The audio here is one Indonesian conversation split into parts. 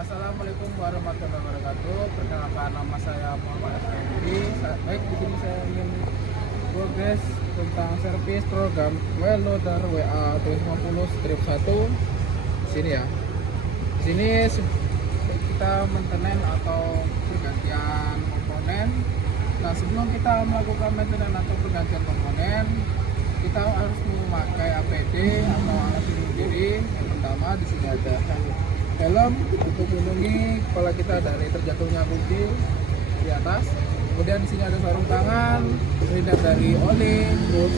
Assalamualaikum warahmatullahi wabarakatuh. Perkenalkan, nama saya Muhammad Fendi. Baik, di sini saya ingin progres tentang servis program well loader WA 50-1. Sini ya. Di sini kita maintenance atau pergantian komponen. Nah, sebelum kita melakukan maintenance atau pergantian komponen, kita harus memakai APD atau alat pelindung diri. Yang pertama di sini ada helm untuk melindungi kepala kita dari terjatuhnya kunci di atas. Kemudian di sini ada sarung tangan, terhindar dari oli, terus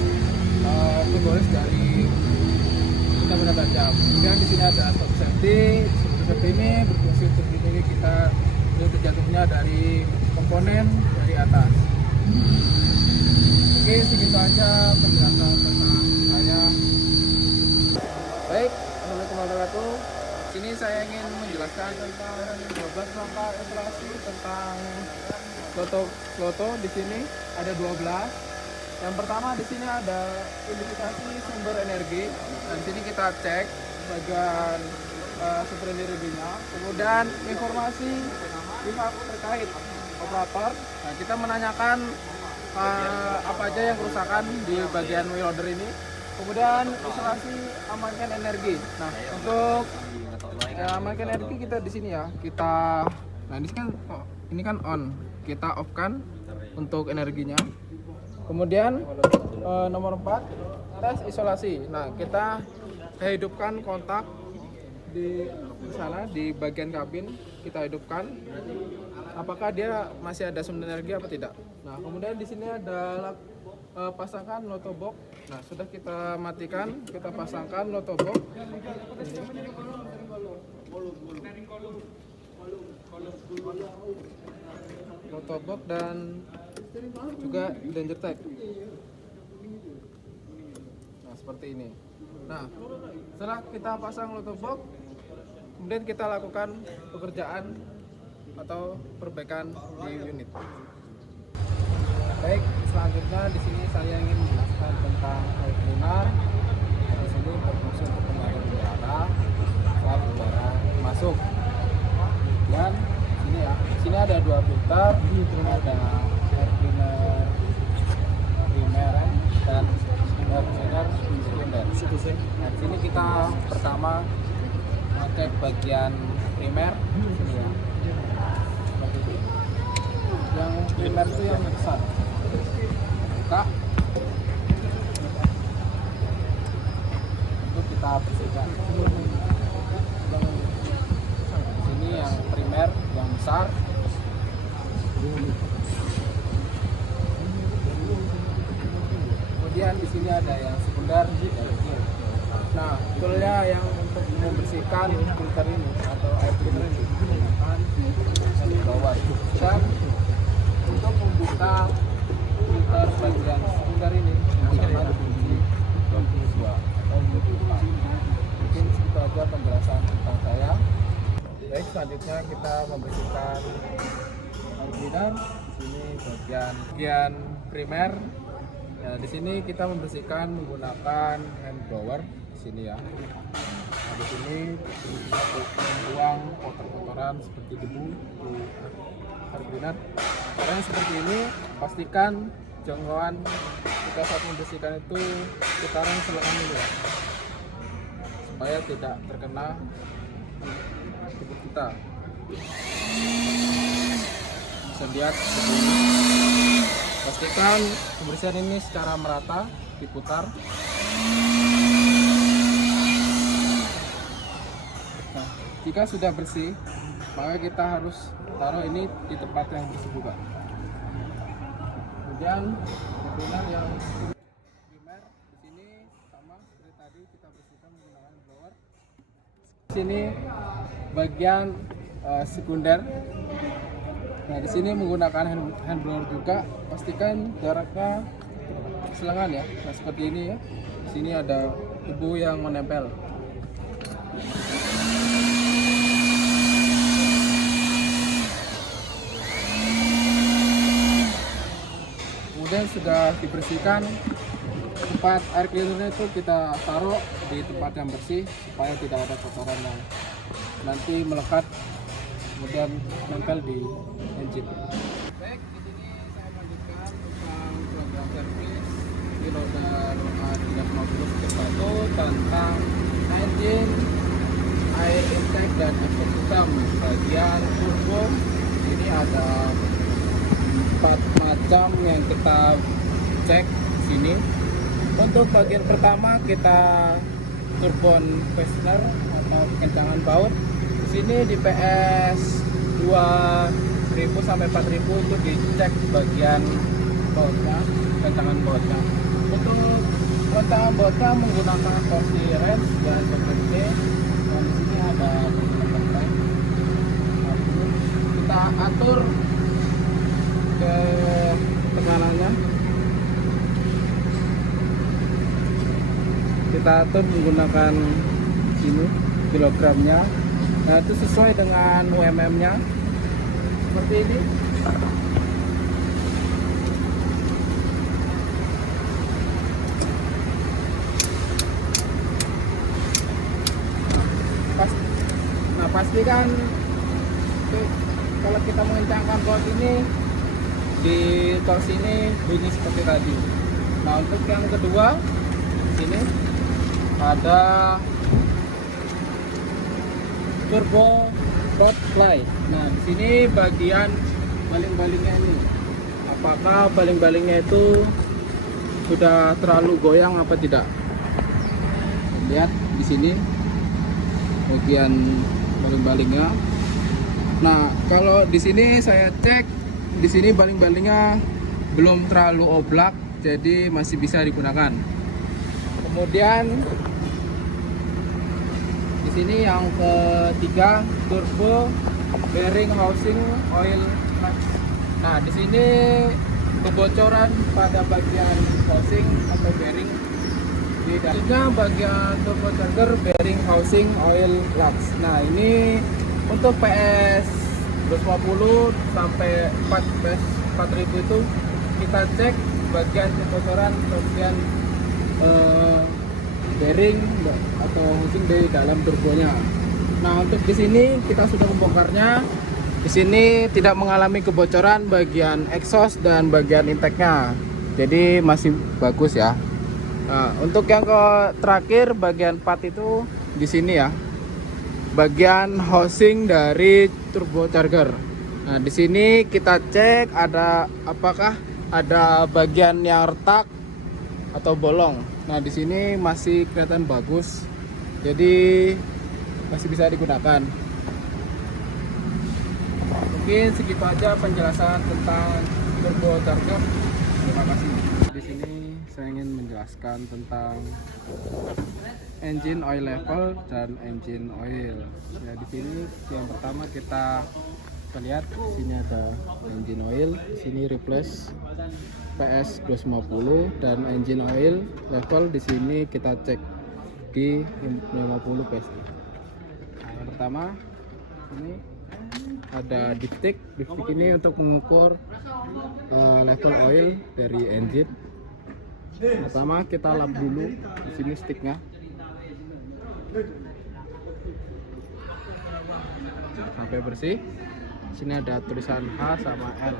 tergores dari benda-benda tajam. Kemudian di sini ada stop safety. Stop safety ini berfungsi untuk melindungi kita dari terjatuhnya dari komponen dari atas. Oke, segitu aja penjelasan tentang saya. Baik, assalamualaikum warahmatullahi wabarakatuh. Sini saya ingin menjelaskan tentang 12 langkah instalasi tentang loto. Di sini ada 12. Yang pertama di sini ada identifikasi sumber energi. Dan di sini kita cek bagian sumber energinya. Kemudian informasi pihak terkait operator. Nah, kita menanyakan apa aja yang kerusakan di bagian wheel loader ini. Kemudian isolasi amankan energi. Nah, untuk amankan energi kita di sini ya. Nah ini kan on. Kita off kan untuk energinya. Kemudian nomor 4 tes isolasi. Nah, kita hidupkan kontak di sana di bagian kabin, kita hidupkan. Apakah dia masih ada sumber energi apa tidak? Nah, kemudian di sini ada pasangkan loto box. Nah, sudah kita matikan, kita pasangkan loto box. Loto box dan juga danger tag. Nah, seperti ini. Nah, setelah kita pasang loto box, kemudian kita lakukan pekerjaan atau perbaikan di unit. Baik, selanjutnya di sini saya ingin menjelaskan tentang air cleaner. Di sini berfungsi untuk pengaliran udara saat udara masuk. Dan sini ya, sini ada 2 filter, ada air cleaner primer dan air cleaner sekunder. Nah, di sini kita pertama ngecek bagian primer. Sini ya. Yang primer itu yang besar. Buka untuk kita bersihkan. Sini yang primer yang besar. Kemudian di sini ada yang sekunder. Nah, toolnya yang untuk membersihkan filter ini atau air cleaner ini menggunakan blower. Dan untuk membuka filter bagian sekunder ini menggunakan kunci 22 atau 24. Mungkin segitu aja penjelasan tentang saya. Baik, selanjutnya kita membersihkan air cleaner. Di sini bagian primer. Ya, di sini kita membersihkan menggunakan hand blower. Di sini ya. Nah, di sini untuk membuang kotor-kotoran seperti debu di air cleaner. Caranya seperti ini, pastikan jangkauan kita saat membersihkan itu putaran selengan dulu ya, supaya tidak terkena tubuh kita. Bisa lihat, pastikan pembersihan ini secara merata, diputar. Nah, jika sudah bersih, maka kita harus taruh ini di tempat yang bersih juga. Kemudian cleaner yang primer di sini sama seperti tadi, kita bersihkan menggunakan blower. Di sini bagian sekunder. Nah, di sini menggunakan hand blower juga. Pastikan jaraknya selengan ya. Nah, seperti ini ya. Di sini ada debu yang menempel. Kemudian sudah dibersihkan, tempat air cleaner itu kita taruh di tempat yang bersih supaya tidak ada kotoran yang nanti melekat kemudian nempel di engine. Baik, di sini saya lanjutkan tentang program servis di roda 350 tentang engine, air intake dan exhaust system. Bagian turbo ini ada 4 macam yang kita cek di sini. Untuk bagian pertama kita turbon fastener atau kencangan baut. Di sini di PS 2000 sampai 4000 itu dicek bagian bautnya, kencangan bautnya. Untuk kencangan bautnya menggunakan torsi wrench dan seperti dan di sini ada kita atur ke tekanannya, kita atur menggunakan sini kilogramnya. Nah, itu sesuai dengan UMM nya seperti ini. Pastikan kalau kita mengencangkan baut ini di torsi ini bunyi seperti tadi. Nah, untuk yang kedua sini ada turbo rod fly. Nah, di sini bagian baling-balingnya ini, apakah baling-balingnya itu sudah terlalu goyang apa tidak? Lihat di sini bagian baling-balingnya. Nah, kalau di sini saya cek, di sini baling-balingnya belum terlalu oblak, jadi masih bisa digunakan. Kemudian di sini yang ketiga, turbo bearing housing oil. Nah, di sini kebocoran pada bagian housing atau bearing. Di dalamnya bagian turbocharger bearing housing oil lux. Nah, ini untuk PS 250 sampai 4000 itu kita cek bagian kebocoran bagian bearing atau housing di dalam turbonya. Nah, untuk di sini kita sudah membongkarnya. Di sini tidak mengalami kebocoran bagian exhaust dan bagian intake-nya. Jadi masih bagus ya. Nah, untuk yang terakhir bagian part itu di sini ya. Bagian housing dari turbocharger. Nah, di sini kita cek ada apakah ada bagian yang retak atau bolong. Nah, di sini masih kelihatan bagus. Jadi masih bisa digunakan. Mungkin segitu aja penjelasan tentang turbocharger. Terima kasih. Di sini saya ingin menjelaskan tentang engine oil level dan engine oil. Ya, di sini yang pertama kita lihat di sini ada engine oil, di sini replace PS 250 dan engine oil level di sini kita cek di 50 PSI. Nah, yang pertama ini ada dipstick. Dipstick ini untuk mengukur level oil dari engine. Pertama kita lap dulu di sini sticknya. Sampai bersih. Sini ada tulisan H sama L.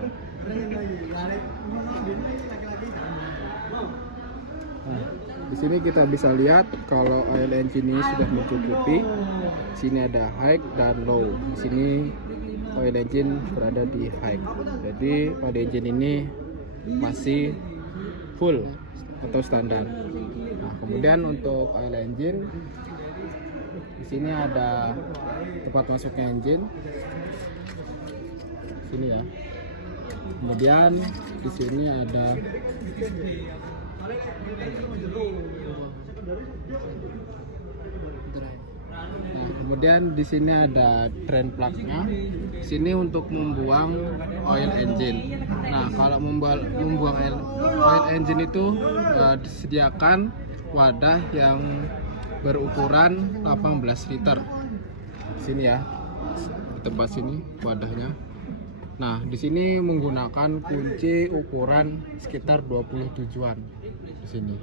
Nah, di sini kita bisa lihat kalau oil engine ini sudah mencukupi. Di sini ada high dan low. Di sini oil engine berada di high. Jadi pada engine ini masih full atau standar. Nah, kemudian untuk oil engine di sini ada tempat masuknya engine. Sini ya. Kemudian di sini ada nah, kemudian di sini ada drain plug-nya. Di sini untuk membuang oil engine. Nah, kalau membuang oil engine itu disediakan wadah yang berukuran 18 liter. Di sini ya. Di tempat sini wadahnya. Nah, di sini menggunakan kunci ukuran sekitar 27-an di sini.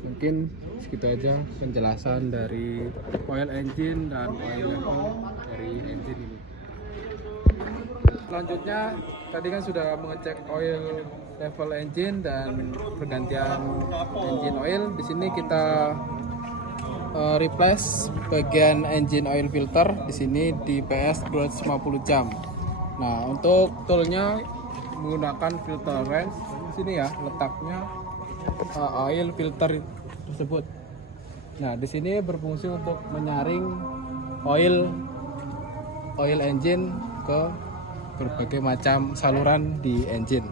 Mungkin segitu aja penjelasan dari oil engine dan oil level dari engine ini. Selanjutnya tadi kan sudah mengecek oil level engine dan pergantian engine oil. Di sini kita replace bagian engine oil filter di sini di PS 250 jam. Nah, untuk toolnya menggunakan filter wrench. Di sini ya letaknya oil filter tersebut. Nah, di sini berfungsi untuk menyaring oil engine ke berbagai macam saluran di engine.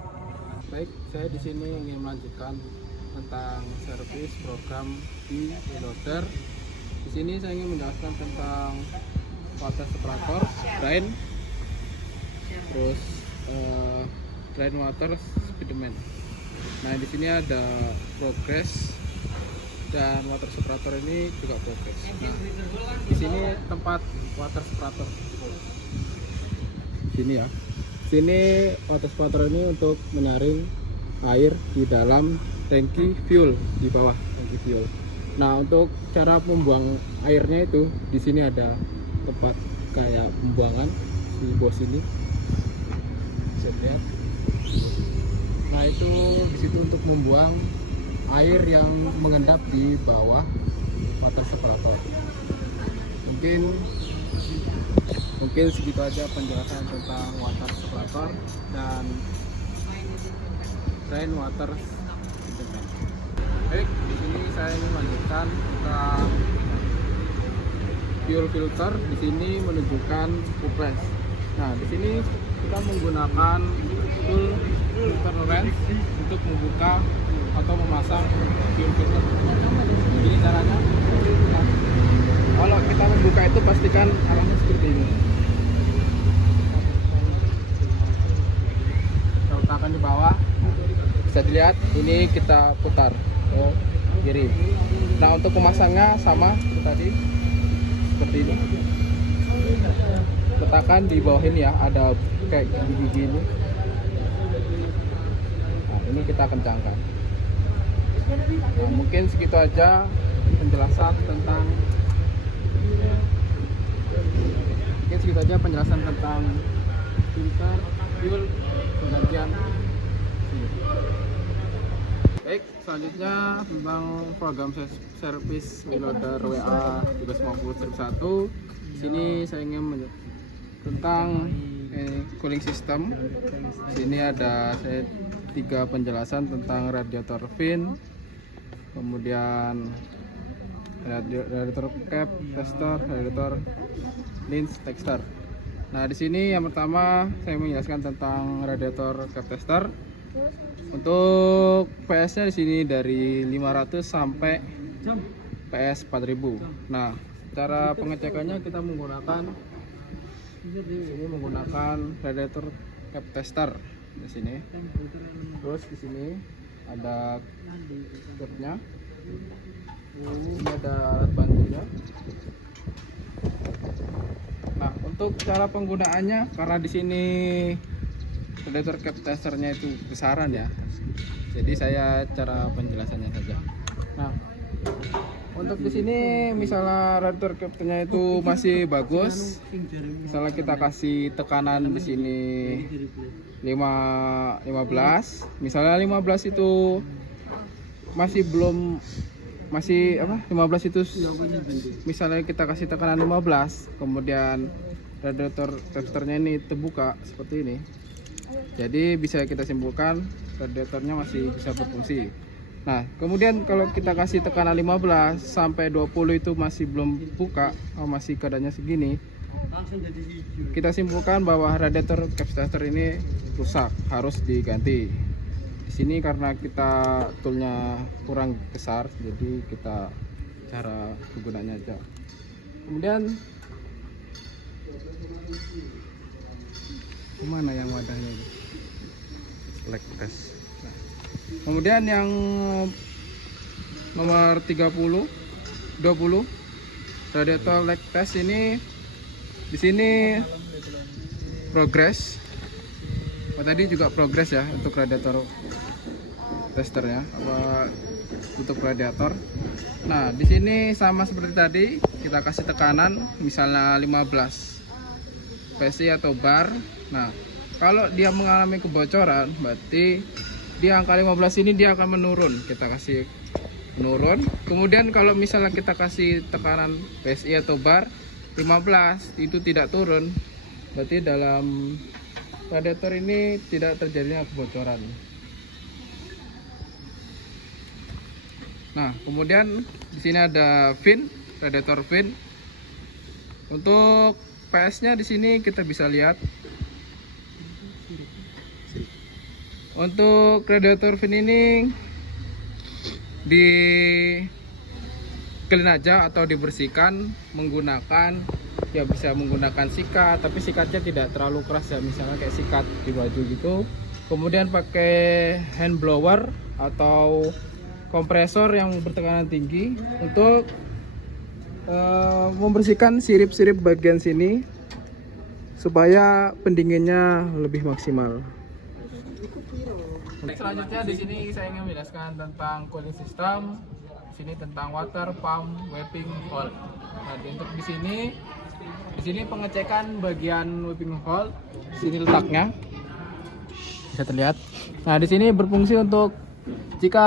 Baik, saya di sini ingin melanjutkan tentang servis program di e-loader. Di sini saya ingin menjelaskan tentang water separator, drain, terus drain water speedman. Nah, di sini ada progress dan water separator ini juga progress. Nah, di sini tempat water separator. Sini ya. Sini water separator ini untuk menyaring air di dalam tangki fuel di bawah tangki fuel. Nah, untuk cara membuang airnya itu di sini ada tempat kayak pembuangan di bawah sini. Bisa lihat. Nah, itu di situ untuk membuang air yang mengendap di bawah water separator. Mungkin segitu aja penjelasan tentang water separator dan drain water treatment. Baik, di sini saya ingin melanjutkan tentang fuel filter. Di sini menunjukkan compress. Nah, di sini kita menggunakan tool filter wrench untuk membuka atau memasang fuel filter. Jadi caranya, kalau kita membuka itu pastikan arahnya seperti ini. Kita letakkan di bawah. Bisa dilihat, ini kita putar ke kiri. Nah, untuk memasangnya sama seperti tadi, seperti ini. Letakkan di bawah ini ya, ada kayak gigi ini. Nah, ini kita kencangkan. Nah, mungkin segitu aja penjelasan tentang filter fuel penggantian. Baik, selanjutnya tentang program service e-loader WA 350-1. Sini saya ingin tentang cooling system. Sini ada saya 3 penjelasan tentang radiator fin, kemudian radiator cap tester, radiator lens tester. Nah, di sini yang pertama saya menjelaskan tentang radiator cap tester. Untuk PS-nya di sini dari 500 sampai PS 4000. Nah, cara pengecekannya kita menggunakan radiator cap tester di sini. Terus di sini ada capnya. Ini ada alat bantunya. Nah, untuk cara penggunaannya, karena di sini radiator cap testernya itu besaran ya, jadi saya cara penjelasannya saja. Nah, untuk di sini misalnya radiator capnya itu masih bagus, misalnya kita kasih tekanan di sini 15, misalnya 15 itu masih 15 itu misalnya kita kasih tekanan 15, kemudian radiator testernya ini terbuka seperti ini, jadi bisa kita simpulkan radiatornya masih bisa berfungsi. Nah, kemudian kalau kita kasih tekanan 15 sampai 20 itu masih belum buka, masih keadaannya segini, kita simpulkan bahwa radiator cap tester ini rusak, harus diganti. Di sini karena kita toolnya kurang besar, jadi kita cara penggunaannya aja. Kemudian kemana yang wadahnya ini? Leg test. Nah, kemudian yang nomor 20 radiator leg test ini, di sini progress. Tadi juga progress ya untuk radiator testernya, untuk radiator. Nah, di sini sama seperti tadi, kita kasih tekanan misalnya 15 PSI atau bar. Nah, Kalau dia mengalami kebocoran, berarti di angka 15 ini dia akan menurun. Kita kasih menurun. Kemudian kalau misalnya kita kasih tekanan PSI atau bar 15 itu tidak turun, berarti dalam radiator ini tidak terjadinya kebocoran. Nah, kemudian di sini ada fin, radiator fin. Untuk PS-nya di sini kita bisa lihat. Untuk radiator fin ini di clean aja atau dibersihkan menggunakan, ya bisa menggunakan sikat, tapi sikatnya tidak terlalu keras ya, misalnya kayak sikat di baju gitu. Kemudian pakai hand blower atau kompresor yang bertekanan tinggi untuk membersihkan sirip-sirip bagian sini supaya pendinginnya lebih maksimal. Selanjutnya di sini saya ingin menjelaskan tentang cooling system. Di sini tentang water pump wiping hole. Nah, untuk di sini pengecekan bagian wiping hole. Di sini letaknya bisa terlihat. Nah, di sini berfungsi untuk jika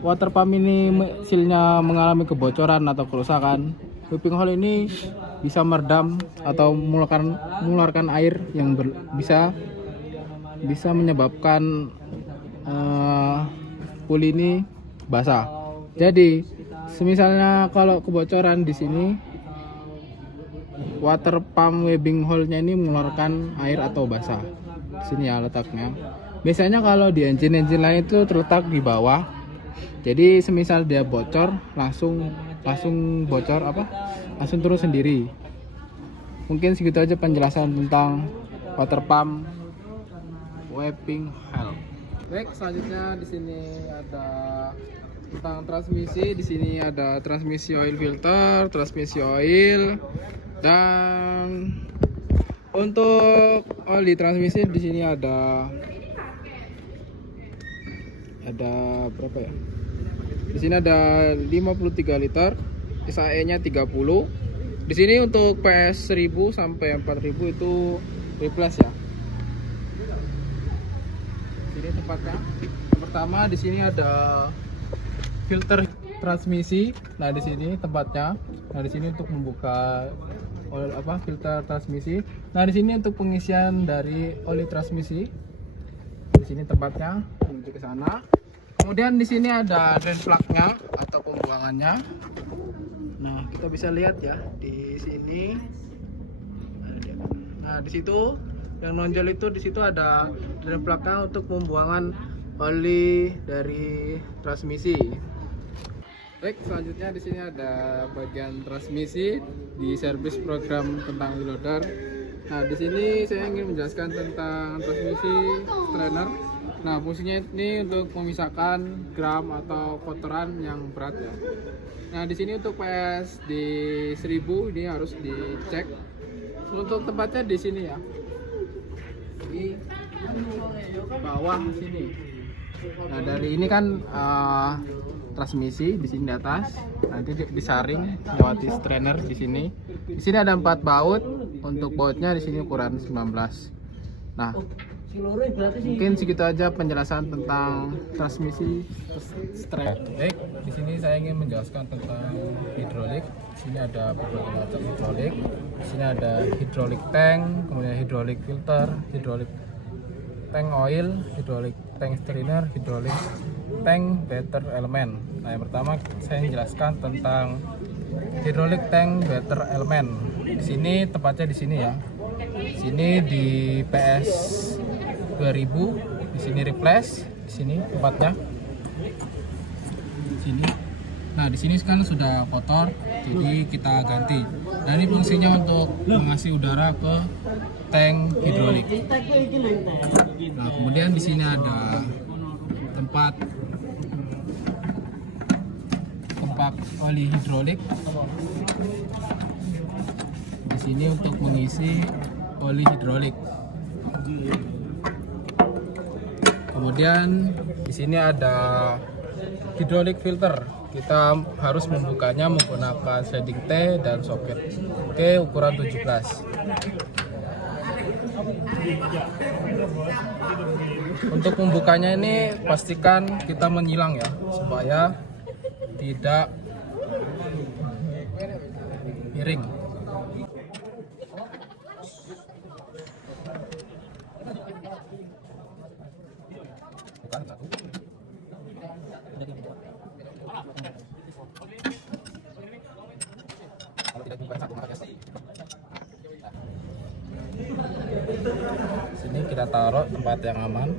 water pump ini mesinnya mengalami kebocoran atau kerusakan, wiping hole ini bisa meredam atau mengeluarkan air yang bisa menyebabkan pool ini basah. Jadi, semisalnya kalau kebocoran di sini, water pump webbing hole-nya ini mengeluarkan air atau basah. Di sini ya letaknya. Biasanya kalau di engine lain itu terletak di bawah. Jadi, semisal dia bocor, langsung bocor langsung turun sendiri. Mungkin segitu aja penjelasan tentang water pump webbing hole. Baik, selanjutnya di sini ada tentang transmisi. Di sini ada transmisi oil filter, transmisi oil, dan untuk oli transmisi di sini ada berapa ya? Di sini ada 53 liter, SAE-nya 30. Di sini untuk PS 1000 sampai 4000 itu replace ya. Ini tempatnya. Yang pertama di sini ada filter transmisi. Nah, di sini tempatnya. Nah, di sini untuk membuka filter transmisi. Nah, di sini untuk pengisian dari oli transmisi. Di sini tempatnya, menuju ke sana. Kemudian di sini ada drain plug-nya atau pembuangannya. Nah, kita bisa lihat ya di sini. Nah, di situ yang nonjol itu, di situ ada drain plug-nya untuk pembuangan oli dari transmisi. Baik, selanjutnya di sini ada bagian transmisi di servis program tentang wheel loader. Nah, di sini saya ingin menjelaskan tentang transmisi strainer. Nah, fungsinya ini untuk memisahkan gram atau kotoran yang berat ya. Nah, di sini untuk PS di 1000 ini harus dicek. Untuk tempatnya di sini ya. Di bawah sini. Nah, dari ini kan transmisi di sini di atas, nanti disaring lewati strainer di sini. Di sini ada 4 baut. Untuk bautnya di sini ukuran 19. Nah, mungkin segitu aja penjelasan tentang transmisi strainer. Baik, di sini saya ingin menjelaskan tentang hidrolik. Di sini ada beberapa macam hidrolik. Di sini ada hidrolik tank, kemudian hidrolik filter, hidrolik tank oil, hidrolik tank strainer, hidrolik tank better element. Nah, yang pertama saya menjelaskan tentang hidrolik tank better element. Di sini tempatnya di sini ya. Di sini di PS 2000, di sini replace, di sini tempatnya. Di sini. Nah, di sini sekarang sudah kotor, jadi kita ganti. Nah, ini fungsinya untuk mengasih udara ke tank hidrolik. Nah, kemudian di sini ada tempat oli hidrolik. Di sini untuk mengisi oli hidrolik. Kemudian di sini ada hidrolik filter. Kita harus membukanya menggunakan sliding T dan soket K ukuran 17. Untuk membukanya ini pastikan kita menyilang ya, supaya tidak miring. Sini kita taruh tempat yang aman.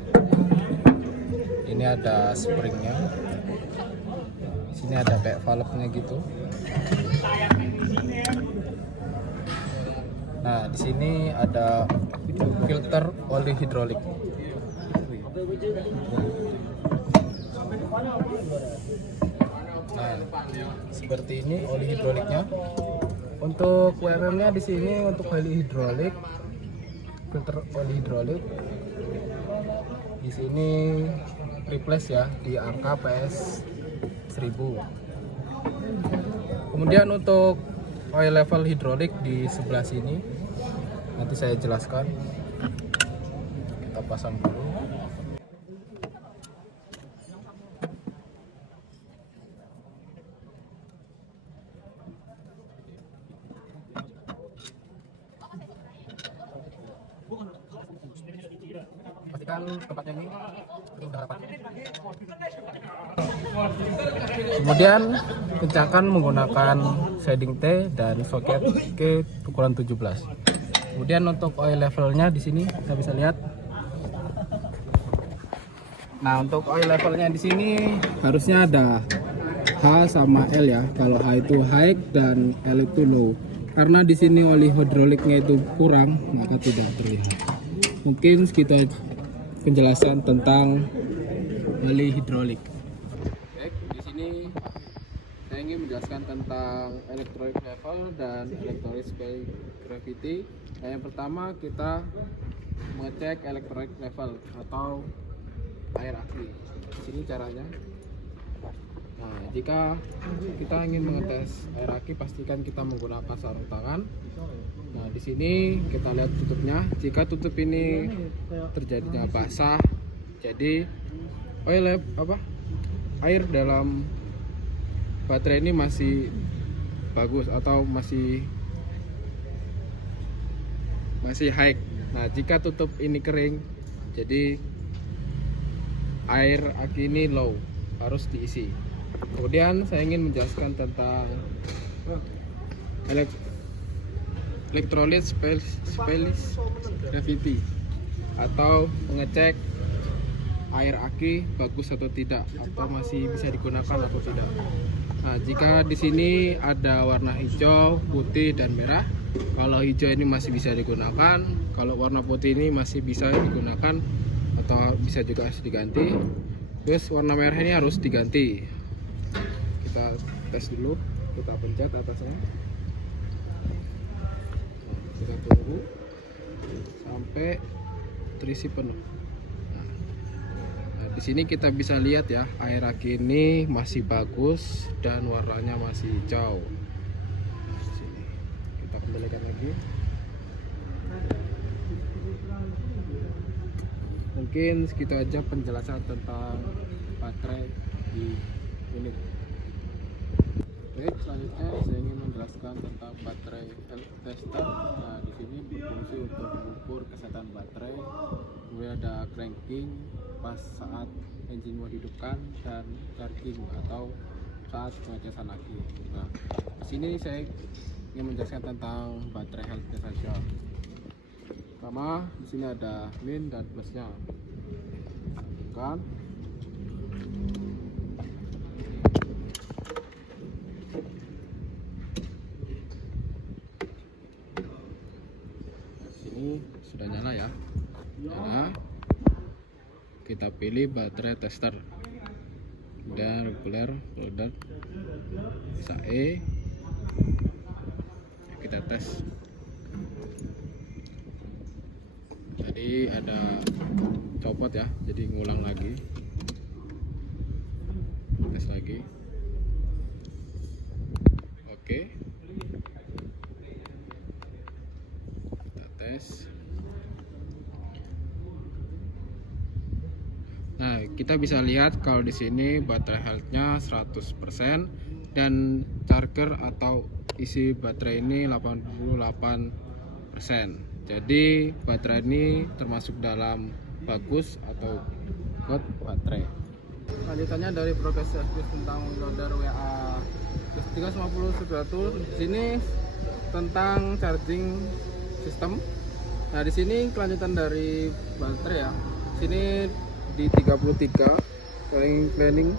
Ini ada springnya. Sini ada kayak valve-nya gitu. Nah, di sini ada filter oli hidrolik. Nah, seperti ini oli hidroliknya. Untuk WMM-nya di sini untuk oli hidrolik, filter oli hidrolik. Di sini replace ya di angka PS 1000. Kemudian untuk oil level hidrolik di sebelah sini nanti saya jelaskan. Kita pasang dulu. Pastikan tempatnya ini sudah rapat. Kemudian kencangkan menggunakan shading T dan soket ke ukuran 17. Kemudian untuk oil levelnya di sini kita bisa lihat. Nah, untuk oil levelnya di sini harusnya ada H sama L ya. Kalau H itu high dan L itu low. Karena di sini oli hidroliknya itu kurang, maka tidak terlihat. Mungkin sekitar penjelasan tentang oli hidrolik. Baik, di sini saya ingin menjelaskan tentang electronic level dan electronic gravity. Nah, yang pertama kita mengecek electronic level atau air aki. Di sini caranya. Nah, jika kita ingin mengetes air aki, pastikan kita menggunakan sarung tangan. Nah, di sini kita lihat tutupnya. Jika tutup ini terjadinya basah, jadi air dalam baterai ini masih bagus atau masih high. Nah, jika tutup ini kering, jadi air aki ini low, harus diisi. Kemudian saya ingin menjelaskan tentang electrolyte gravity atau mengecek air aki bagus atau tidak, atau masih bisa digunakan atau tidak. Nah, jika di sini ada warna hijau, putih, dan merah. Kalau hijau ini masih bisa digunakan, kalau warna putih ini masih bisa digunakan atau bisa juga harus diganti. Terus warna merah ini harus diganti. Kita tes dulu, kita pencet atasnya. Kita tunggu sampai terisi penuh. Nah, di sini kita bisa lihat ya, air aki ini masih bagus dan warnanya masih hijau. Sini kita kembalikan lagi. Mungkin segitu aja penjelasan tentang baterai di unit. Baik, selanjutnya saya ingin menjelaskan tentang baterai health tester. Nah, di sini berfungsi untuk mengukur kesehatan baterai. Kemudian ada cranking pas saat engine mau dihidupkan dan charging atau saat pengecasan aki. Nah, di sini saya ingin menjelaskan tentang baterai health tester. Pertama, di sini ada min dan plusnya. Kan? Sudah nyala ya, nyala. Kita pilih baterai tester dan regular holder bisa E. Kita tes. Tadi ada copot ya, jadi ngulang lagi, tes lagi. Oke, kita tes. kita bisa lihat kalau di sini baterai health-nya 100% dan charger atau isi baterai ini 88%. Jadi baterai ini termasuk dalam bagus atau good baterai. Lanjutannya dari progres servis tentang loader WA 350 Supratur. Di sini tentang charging system. Nah, di sini kelanjutan dari baterai ya. Di sini di 33 cleaning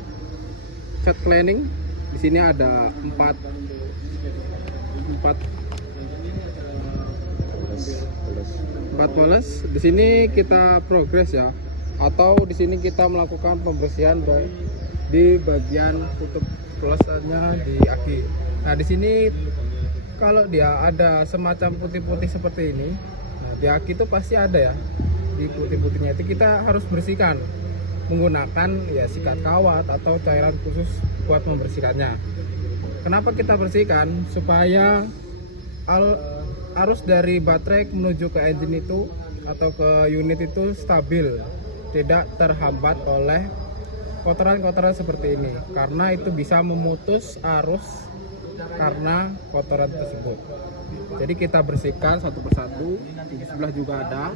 set cleaning. Di sini ada 4 poles. Di sini kita progres ya. Atau di sini kita melakukan pembersihan di bagian tutup polosnya di aki. Nah, di sini kalau dia ada semacam putih-putih seperti ini, nah di aki itu pasti ada ya, di putih-putihnya itu kita harus bersihkan menggunakan ya sikat kawat atau cairan khusus buat membersihkannya. Kenapa kita bersihkan? Supaya arus dari baterai menuju ke engine itu atau ke unit itu stabil, tidak terhambat oleh kotoran-kotoran seperti ini, karena itu bisa memutus arus karena kotoran tersebut. Jadi kita bersihkan satu persatu. Di sebelah juga ada,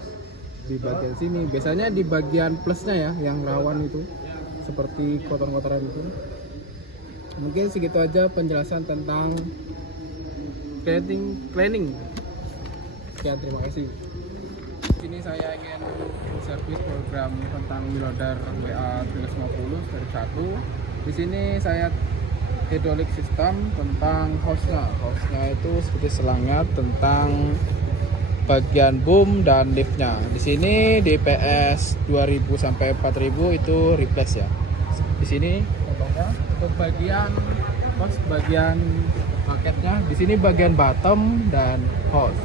di bagian sini biasanya di bagian plusnya ya yang rawan itu seperti kotoran-kotoran itu. Mungkin segitu aja penjelasan tentang cleaning. Sekian, terima kasih. Sini saya ingin servis program tentang loader WA 350 dari 1. Di sini saya hydraulic system tentang hose-nya itu seperti selangnya tentang bagian boom dan liftnya. Di sini DPS 2000 sampai 4000 itu replace ya. Di sini contohnya untuk bagian hose, bagian paketnya di sini bagian bottom dan hose.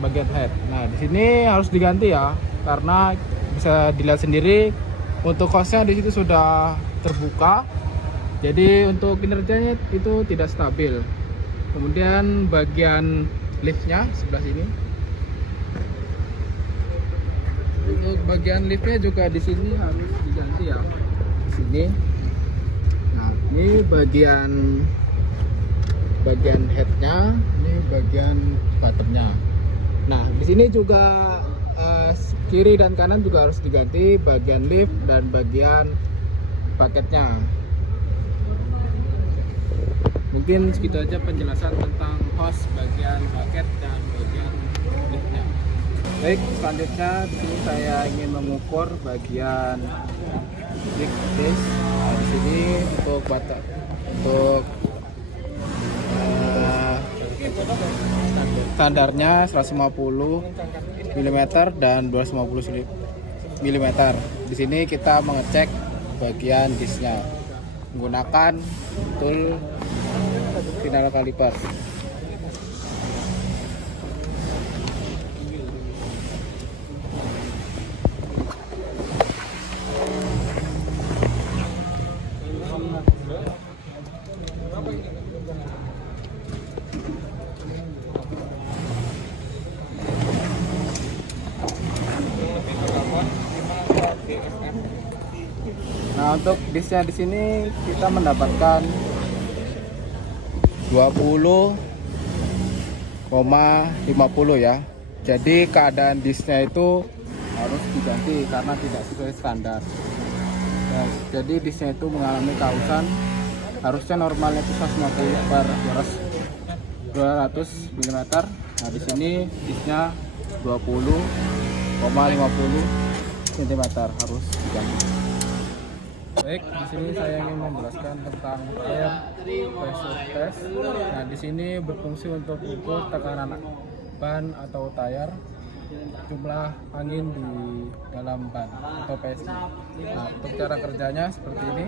Bagian head. Nah, di sini harus diganti ya, karena bisa dilihat sendiri untuk hose-nya di situ sudah terbuka. Jadi untuk kinerjanya itu tidak stabil. Kemudian bagian liftnya sebelah sini. Untuk bagian liftnya juga di sini harus diganti ya. Di sini. Nah, ini bagian headnya, ini bagian bottomnya. Nah, di sini juga kiri dan kanan juga harus diganti bagian lift dan bagian paketnya. Mungkin segitu aja penjelasan tentang hose, bagian paket dan bagian liftnya. Baik, selanjutnya di sini saya ingin mengukur bagian lift base. Nah, di sini untuk standarnya 150 mm dan 250 mm. Di sini kita mengecek bagian disknya menggunakan tool final kaliper. Nah, untuk disknya di sini kita mendapatkan 20,50 ya. Jadi keadaan disknya itu harus diganti karena tidak sesuai standar. Nah, jadi disknya itu mengalami kausan. Harusnya normalnya itu 150/200 mm. Nah, di sini disknya 20,50 cm harus diganti. Baik, di sini saya ingin menjelaskan tentang air pressure test. Nah, di sini berfungsi untuk ukur tekanan ban atau tayar, jumlah angin di dalam ban atau PSI. Nah, untuk cara kerjanya seperti ini.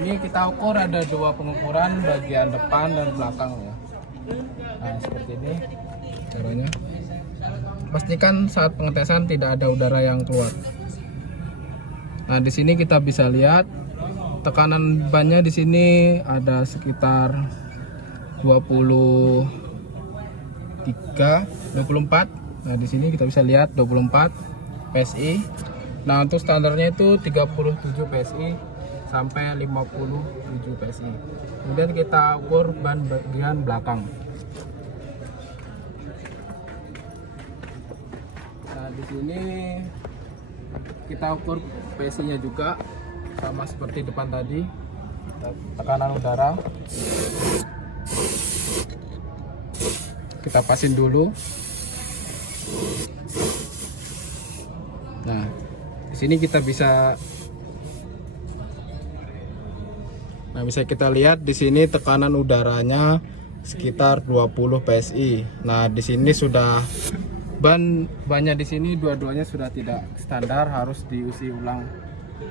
Ini kita ukur ada dua pengukuran, bagian depan dan belakang ya. Nah, seperti ini caranya. Pastikan saat pengetesan tidak ada udara yang keluar. Nah, di sini kita bisa lihat tekanan bannya di sini ada sekitar 24. Nah, di sini kita bisa lihat 24 PSI. Nah, untuk standarnya itu 37 PSI sampai 57 PSI. Kemudian kita ukur ban bagian belakang. Nah, di sini kita ukur PSI-nya juga sama seperti depan tadi. Tekanan udara. Kita pasin dulu. Nah, di sini kita bisa kita lihat di sini tekanan udaranya sekitar 20 PSI. Nah, di sini sudah bannya di sini dua-duanya sudah tidak standar, harus diuji ulang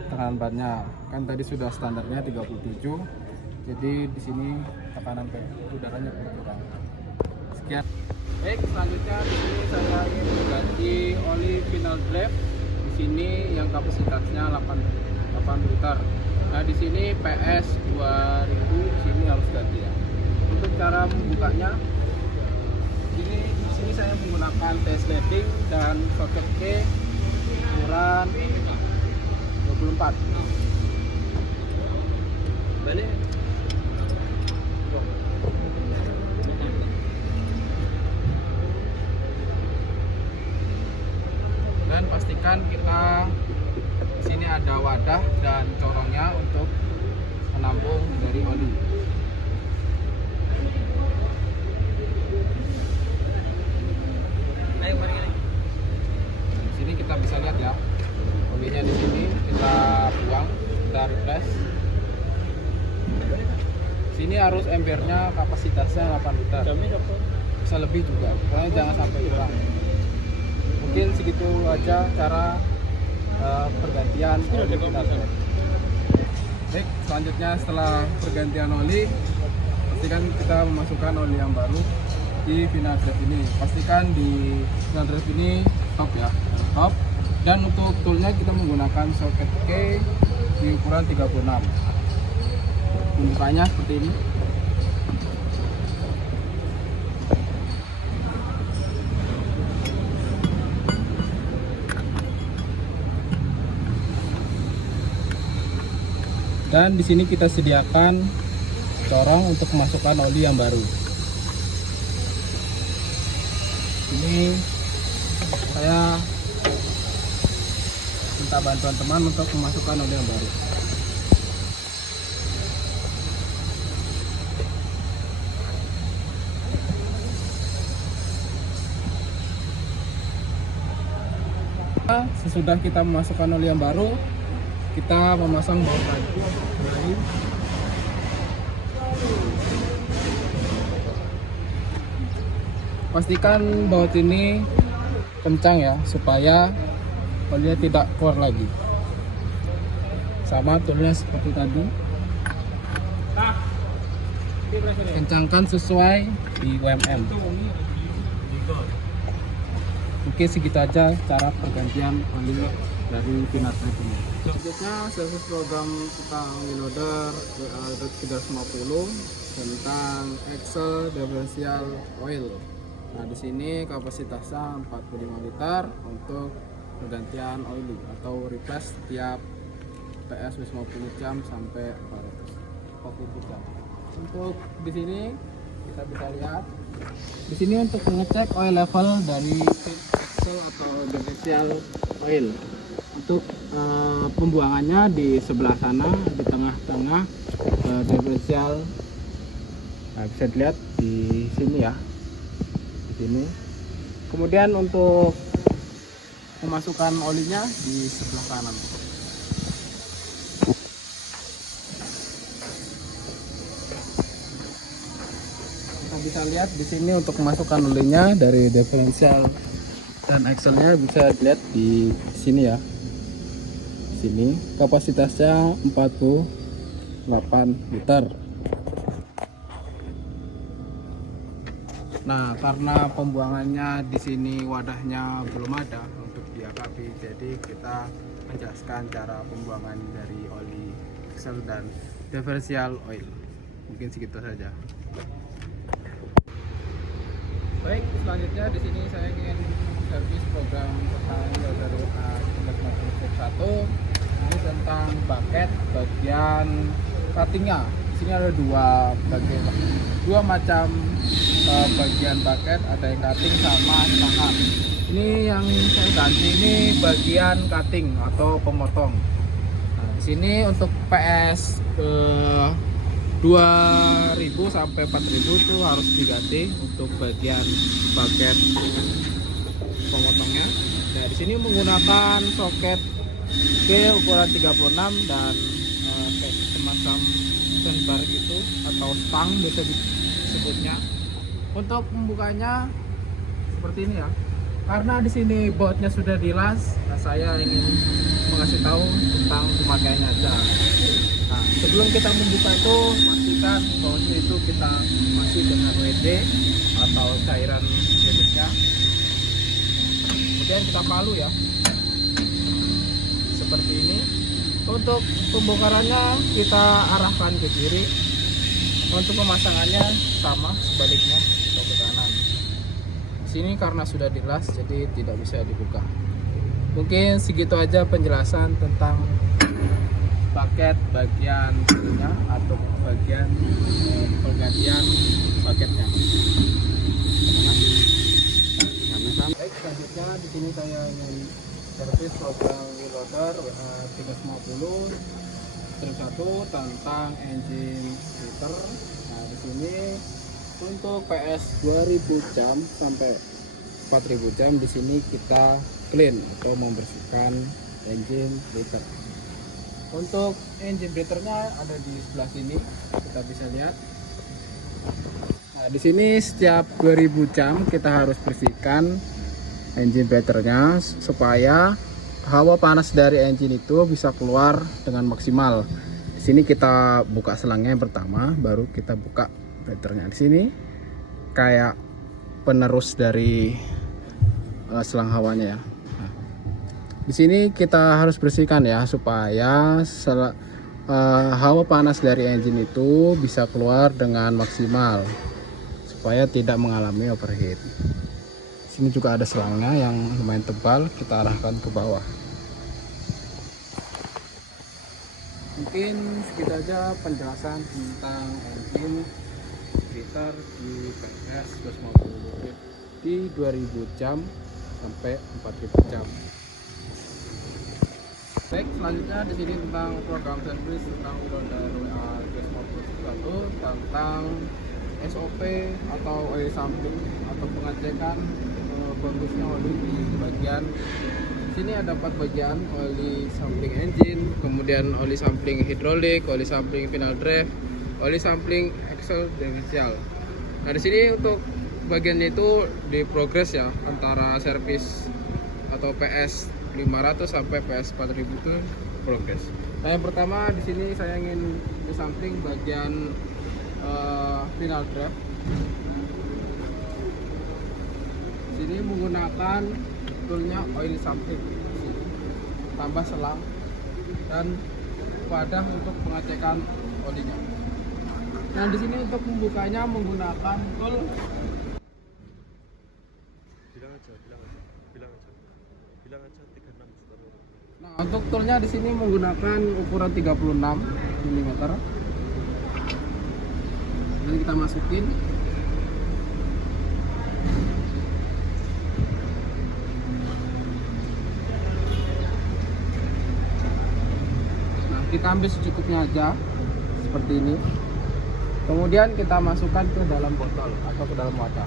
tekanan bannya. Kan tadi sudah standarnya 37. Jadi di sini tekanan udaranya berkurang. Sekian. Baik, selanjutnya di sini saya ingin mengganti oli final drive. Di sini yang kapasitasnya 8 liter. Nah, di sini PS 2000 di sini harus ganti ya. Untuk cara membukanya, di sini saya menggunakan T-sliding dan socket key ukuran 24. Balik. Dan pastikan kita di sini ada wadah dan corongnya untuk menampung dari oli. Di sini kita bisa lihat ya, olinya di sini kita buang, kita refresh. Sini arus ampere-nya kapasitasnya 8 liter. Bisa lebih juga, pokoknya jangan sampai kurang. Mungkin segitu aja cara pergantian oli final drive. Baik, selanjutnya setelah pergantian oli, pastikan kita memasukkan oli yang baru di final drive ini. Pastikan di final drive ini top ya, top. Dan untuk toolnya kita menggunakan socket key di ukuran 36. Pembukanya seperti ini. Dan di sini kita sediakan corong untuk memasukkan oli yang baru. Ini saya minta bantuan teman untuk memasukkan oli yang baru. Sesudah kita memasukkan oli yang baru, kita memasang baut lagi. Pastikan baut ini kencang ya, supaya olinya tidak keluar lagi. Sama toolnya seperti tadi. Kencangkan sesuai di UMM. Oke, segitu aja cara pergantian oli dari final drive ini. Selanjutnya service program tentang Winloader 350 tentang Excel differential oil. Nah, di sini kapasitasnya 45 liter untuk pergantian oli atau replace setiap PS 50 jam sampai 440 jam. Untuk di sini kita bisa lihat di sini untuk mengecek oil level dari Excel atau differential oil. Untuk pembuangannya di sebelah sana, di tengah-tengah differential. Nah, bisa dilihat di sini ya, di sini. Kemudian untuk memasukkan olinya di sebelah kanan. Kita bisa lihat di sini untuk memasukkan olinya dari differential dan axle-nya bisa dilihat di sini ya. Sini kapasitasnya 48 liter. Nah, karena pembuangannya di sini wadahnya belum ada untuk di AKB, jadi kita menjelaskan cara pembuangan dari oli Excel dan differential oil. Mungkin segitu saja. Baik, selanjutnya di sini saya ingin servis program tentang dari 1 ini tentang bucket bagian cuttingnya. Di sini ada dua macam bagian bucket, ada yang cutting sama tangan. Ini yang saya ganti ini bagian cutting atau pemotong. Nah, di sini untuk PS 2000 sampai 4000 itu harus diganti untuk bagian bucket pemotongnya. Nah, di sini menggunakan soket B ukuran 36 dan kayak semacam sandbar gitu atau stang biasa disebutnya. Untuk membukanya seperti ini ya. Karena di sini bautnya sudah dilas, nah saya ingin mengasih tahu tentang pemakaiannya aja. Nah, sebelum kita membuka itu pastikan bautnya itu kita masih dengan WD atau cairan jenisnya. Kemudian kita palu ya, seperti ini. Untuk pembongkarannya kita arahkan ke kiri. Untuk pemasangannya sama sebaliknya atau ke kanan. Di sini karena sudah dilas jadi tidak bisa dibuka. Mungkin segitu aja penjelasan tentang paket bagian ininya atau bagian pergantian paketnya. Baik, selanjutnya di sini saya ingin servis program Wheeloader WA350 strip 1 tentang engine liter. Nah, di sini untuk PS 2000 jam sampai 4000 jam di sini kita clean atau membersihkan engine liter. Untuk engine breathernya ada di sebelah sini, kita bisa lihat. Nah, di sini setiap 2000 jam kita harus bersihkan engine breathernya supaya hawa panas dari engine itu bisa keluar dengan maksimal. Di sini kita buka selangnya yang pertama, baru kita buka breathernya. Di sini kayak penerus dari selang hawanya ya. Di sini kita harus bersihkan ya supaya hawa panas dari engine itu bisa keluar dengan maksimal supaya tidak mengalami overheat. Di sini juga ada selangnya yang lumayan tebal, kita arahkan ke bawah. Mungkin segitu aja penjelasan tentang engine liter di PS 250 di 2000 jam sampai 4000 jam. Baik, selanjutnya di sini tentang program servis tentang Wheeloader WA350 tentang SOP atau oil sampling atau pengecekan bagusnya oli di bagian sini ada 4 bagian: oli sampling engine, kemudian oli sampling hidrolik, oli sampling final drive, oli sampling axle differential. Nah, di sini untuk bagiannya itu di progress ya, antara servis atau PS 500 sampai PS 4000 itu progress. Nah, yang pertama di sini saya ingin sampling bagian final drive. Sini menggunakan toolnya oil sampling, tambah selang dan wadah untuk pengecekan olinya. Nah, di sini untuk membukanya menggunakan tool. Nah, untuk toolnya di sini menggunakan ukuran 36 mm. Jadi kita masukin. Nah, kita ambil secukupnya aja seperti ini. Kemudian kita masukkan ke dalam botol atau ke dalam wadah.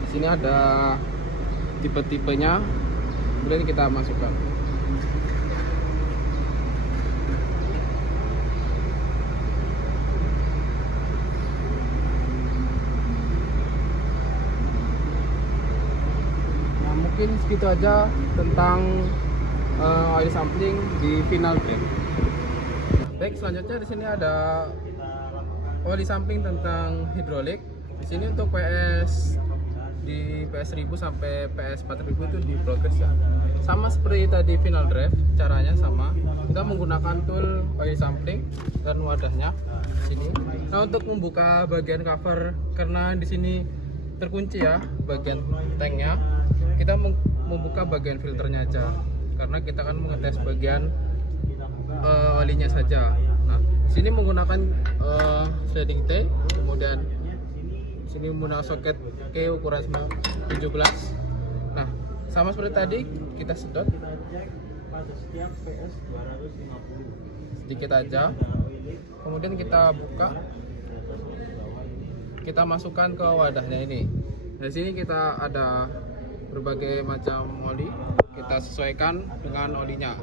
Di sini ada tipe-tipenya, kemudian kita masukkan. Nah, mungkin segitu aja tentang oil sampling di final grade. Baik, selanjutnya di sini ada oli sampling tentang hidrolik. Di sini untuk PS di PS 1000 sampai PS 4000 itu di progress ya. Sama seperti tadi final drive, caranya sama. Kita menggunakan tool oil sampling dan wadahnya di sini. Nah, untuk membuka bagian cover, karena di sini terkunci ya bagian tanknya, kita membuka bagian filternya aja. Karena kita akan mengetes bagian olinya saja. Nah, di sini menggunakan sliding T, kemudian sini menggunakan soket K ukuran 17. Nah, sama seperti tadi kita sedot sedikit aja, kemudian kita buka, kita masukkan ke wadahnya ini. Di sini kita ada berbagai macam oli, kita sesuaikan dengan olinya.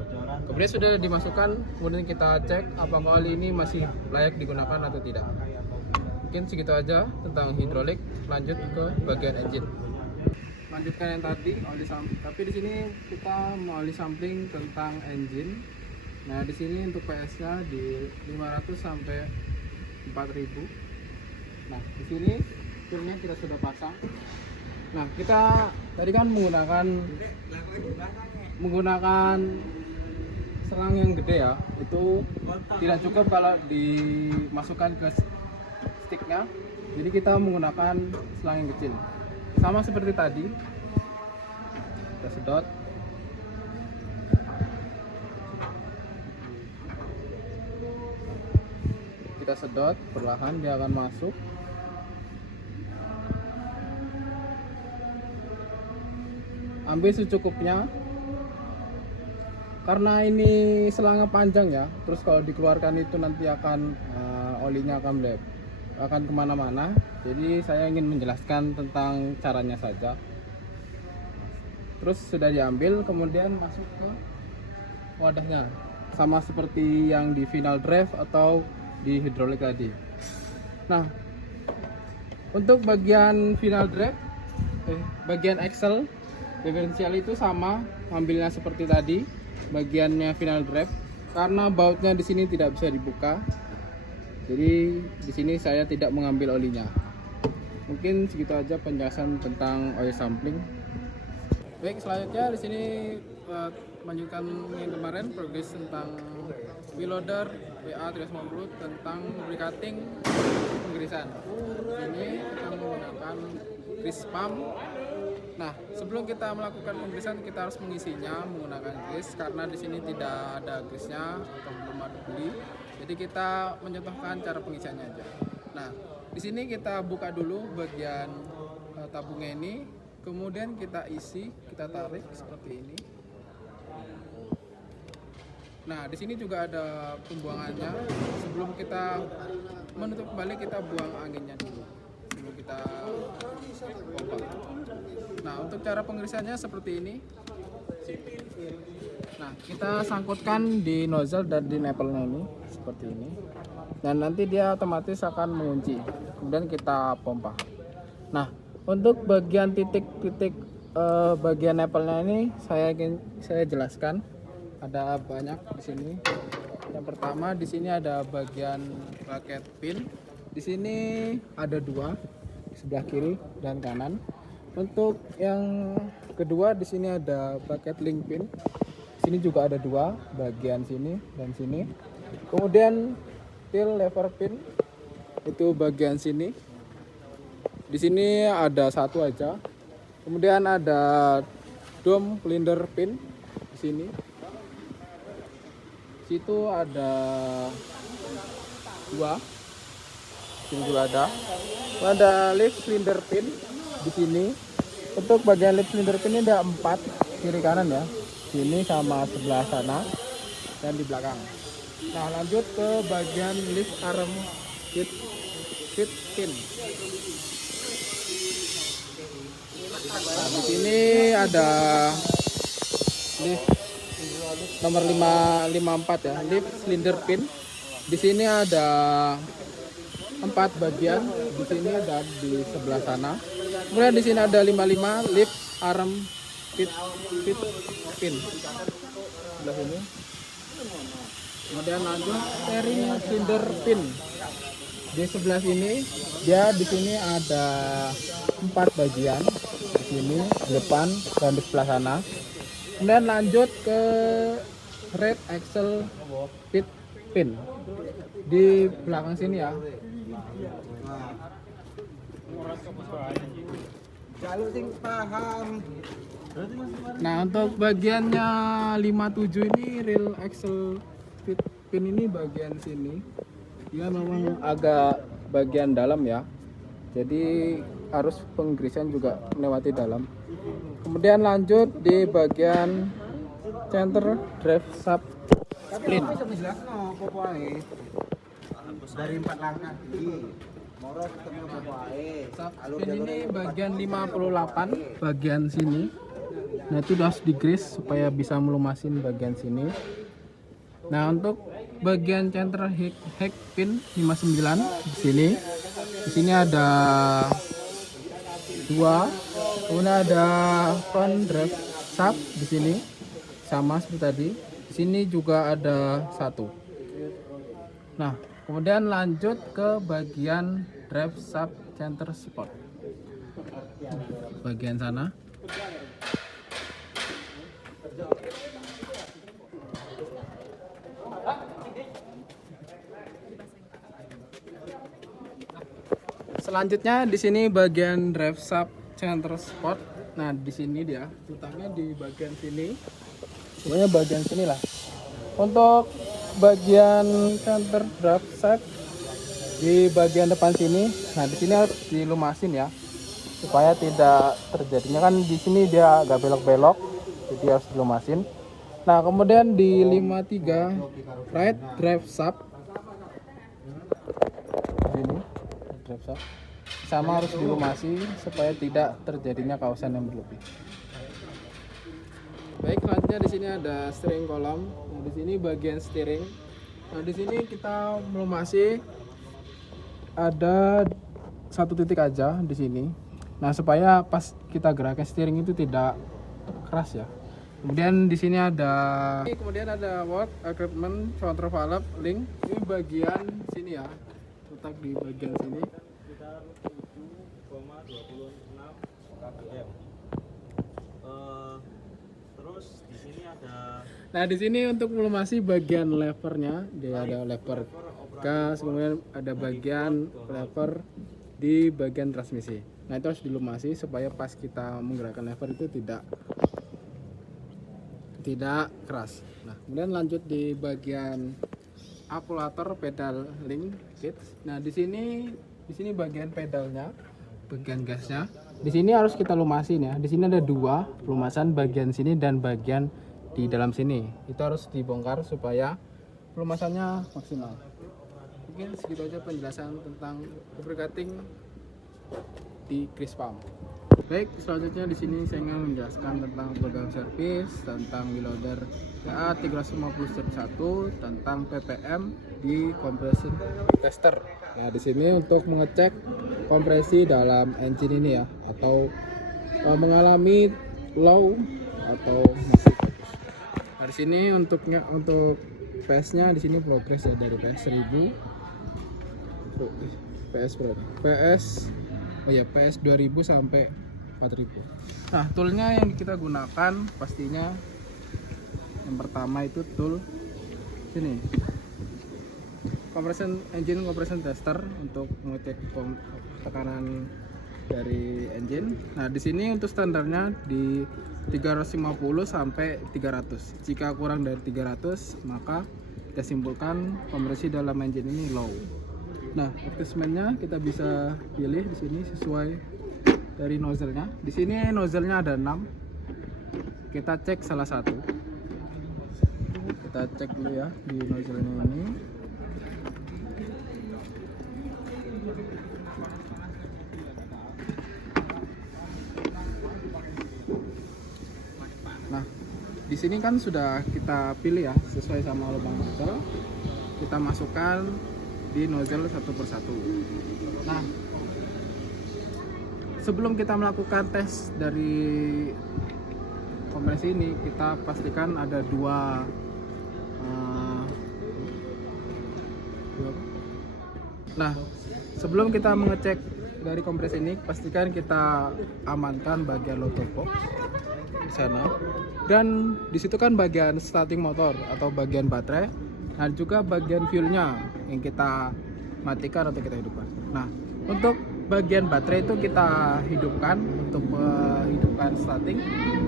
Kemudian sudah dimasukkan, kemudian kita cek apakah oli ini masih layak digunakan atau tidak. Mungkin segitu aja tentang hidrolik. Lanjut ke bagian engine. Lanjutkan yang tadi oli sampling, tapi di sini kita mau oli sampling tentang engine. Nah, di sini untuk PS-nya di 500 sampai 4000. Nah, di sini filmnya kita sudah pasang. Nah, kita tadi kan menggunakan selang yang gede ya. Itu tidak cukup kalau dimasukkan ke sticknya, jadi kita menggunakan selang yang kecil. Sama seperti tadi, kita sedot, perlahan dia akan masuk. Ambil secukupnya, karena ini selangnya panjang ya, terus kalau dikeluarkan itu nanti akan olinya akan kemana-mana. Jadi saya ingin menjelaskan tentang caranya saja. Terus sudah diambil, kemudian masuk ke wadahnya, sama seperti yang di final drive atau di hidrolik tadi. Nah, untuk bagian final drive, bagian axle diferensial itu sama, ambilnya seperti tadi, bagiannya final drive. Karena bautnya di sini tidak bisa dibuka, jadi di sini saya tidak mengambil olinya. Mungkin segitu aja penjelasan tentang oil sampling. Baik, selanjutnya di sini melanjutkan yang kemarin progres tentang wheel loader WA 350 tentang lubricating penggerisan. Ini kita menggunakan grease pump. Nah, sebelum kita melakukan penggerisan kita harus mengisinya menggunakan grease, karena di sini tidak ada grease-nya atau belum ada beli. Jadi kita mencontohkan cara pengisiannya aja. Nah, di sini kita buka dulu bagian tabungnya ini, kemudian kita isi, kita tarik seperti ini. Nah, di sini juga ada pembuangannya. Sebelum kita menutup kembali, kita buang anginnya dulu. Sebelum kita pompa. Nah, untuk cara pengirisannya seperti ini. Nah, kita sangkutkan di nozzle dan di nipple-nya ini seperti ini. Dan nanti dia otomatis akan mengunci. Kemudian kita pompa. Nah, untuk bagian titik-titik bagian nipple-nya ini saya jelaskan. Ada banyak di sini. Yang pertama di sini ada bagian bracket pin. Di sini ada dua, di sebelah kiri dan kanan. Untuk yang kedua di sini ada bracket link pin. Di sini juga ada dua, bagian sini dan sini. Kemudian tail lever pin itu bagian sini. Di sini ada satu aja. Kemudian ada dome cylinder pin di sini. Situ ada dua, sini juga ada lift cylinder pin di sini. Untuk bagian lift cylinder pin ini ada 4 kiri kanan ya, sini sama sebelah sana dan di belakang. Nah, lanjut ke bagian lift arm fit pin. Nah, di sini ada lift nomor 554 ya, lift cylinder pin. Di sini ada 4 bagian, di sini dan di sebelah sana. Kemudian di sini ada 55 lift arm fit pin sebelah sini. Kemudian lanjut steering cylinder pin. Di sebelah sini dia di sini ada 4 bagian, di sini, di depan dan di sebelah sana. Kemudian lanjut ke red axle pit pin di belakang sini ya. Nah, untuk bagiannya 57 ini real axle pit pin ini bagian sini. Dia memang agak bagian dalam ya. Jadi arus penggerisan juga melewati dalam. Kemudian lanjut di bagian center drive shaft splint. Dari 4 langkah Moro ketemu Shaft splint ini bagian 58 bagian sini. Nah, itu harus digrease supaya bisa melumasin bagian sini. Nah, untuk bagian center head pin 59 di sini. Di sini ada 2. Kemudian ada front drive shaft di sini. Sama seperti tadi. Di sini juga ada 1. Nah, kemudian lanjut ke bagian drive shaft center support. Bagian sana. Selanjutnya di sini bagian drive shaft center support. Nah, di sini dia letaknya di bagian sini. Pokoknya bagian sini lah. Untuk bagian center drive shaft di bagian depan sini. Nah, di sini harus dilumasin ya. Supaya tidak terjadinya, kan di sini dia agak belok-belok. Jadi harus dilumasin. Nah, kemudian di 53 right drive shaft. Ini drive shaft sama harus dilumasi supaya tidak terjadinya kausan yang berlebih. Baik, selanjutnya di sini ada steering column. Nah, di sini bagian steering. Nah, di sini kita melumasi ada 1 titik aja di sini. Nah, supaya pas kita gerakan steering itu tidak keras ya. Kemudian di sini ada work equipment control valve link. Ini bagian sini ya. Letak di bagian sini. Terus di sini ada. Nah, di sini untuk melumasi bagian levernya, dia ada lever gas, kemudian ada bagian lever di bagian transmisi. Nah, itu harus dilumasi supaya pas kita menggerakkan lever itu tidak keras. Nah, kemudian lanjut di bagian akumulator pedal link kit. Nah, di sini bagian pedalnya, bagian gasnya. Di sini harus kita lumasin ya. Di sini ada 2 pelumasan, bagian sini dan bagian di dalam sini. Itu harus dibongkar supaya pelumasannya maksimal. Mungkin segitu aja penjelasan tentang lubricating di grease pump. Baik, selanjutnya di sini saya ingin menjelaskan tentang program service, tentang wheel loader TA 350-1, tentang PPM di compression tester. Nah, di sini untuk mengecek kompresi dalam engine ini ya, atau mengalami low atau masih bagus. Nah, di sini untuk PS-nya di sini progress ya, dari PS 1000 PS 2000 sampai 4000. Nah, toolnya yang kita gunakan pastinya yang pertama itu tool sini, engine compression tester, untuk mengecek tekanan dari engine. Nah, di sini untuk standarnya di 350 sampai 300. Jika kurang dari 300, maka kita simpulkan kompresi dalam engine ini low. Nah, adjustmentnya kita bisa pilih di sini sesuai dari nozzle-nya. Di sini nozzle-nya ada 6. Kita cek salah satu. Kita cek dulu ya di nozzle-nya ini. Nah, di sini kan sudah kita pilih ya sesuai sama lubang nozzle. Kita masukkan di nozzle satu persatu. Nah, sebelum kita melakukan tes dari kompresi ini, kita pastikan ada Nah, sebelum kita mengecek dari kompres ini, pastikan kita amankan bagian low box di sana. Dan di situ kan bagian starting motor atau bagian baterai, dan juga bagian fuelnya yang kita matikan atau kita hidupkan. Nah, untuk bagian baterai itu kita hidupkan untuk menghidupkan starting.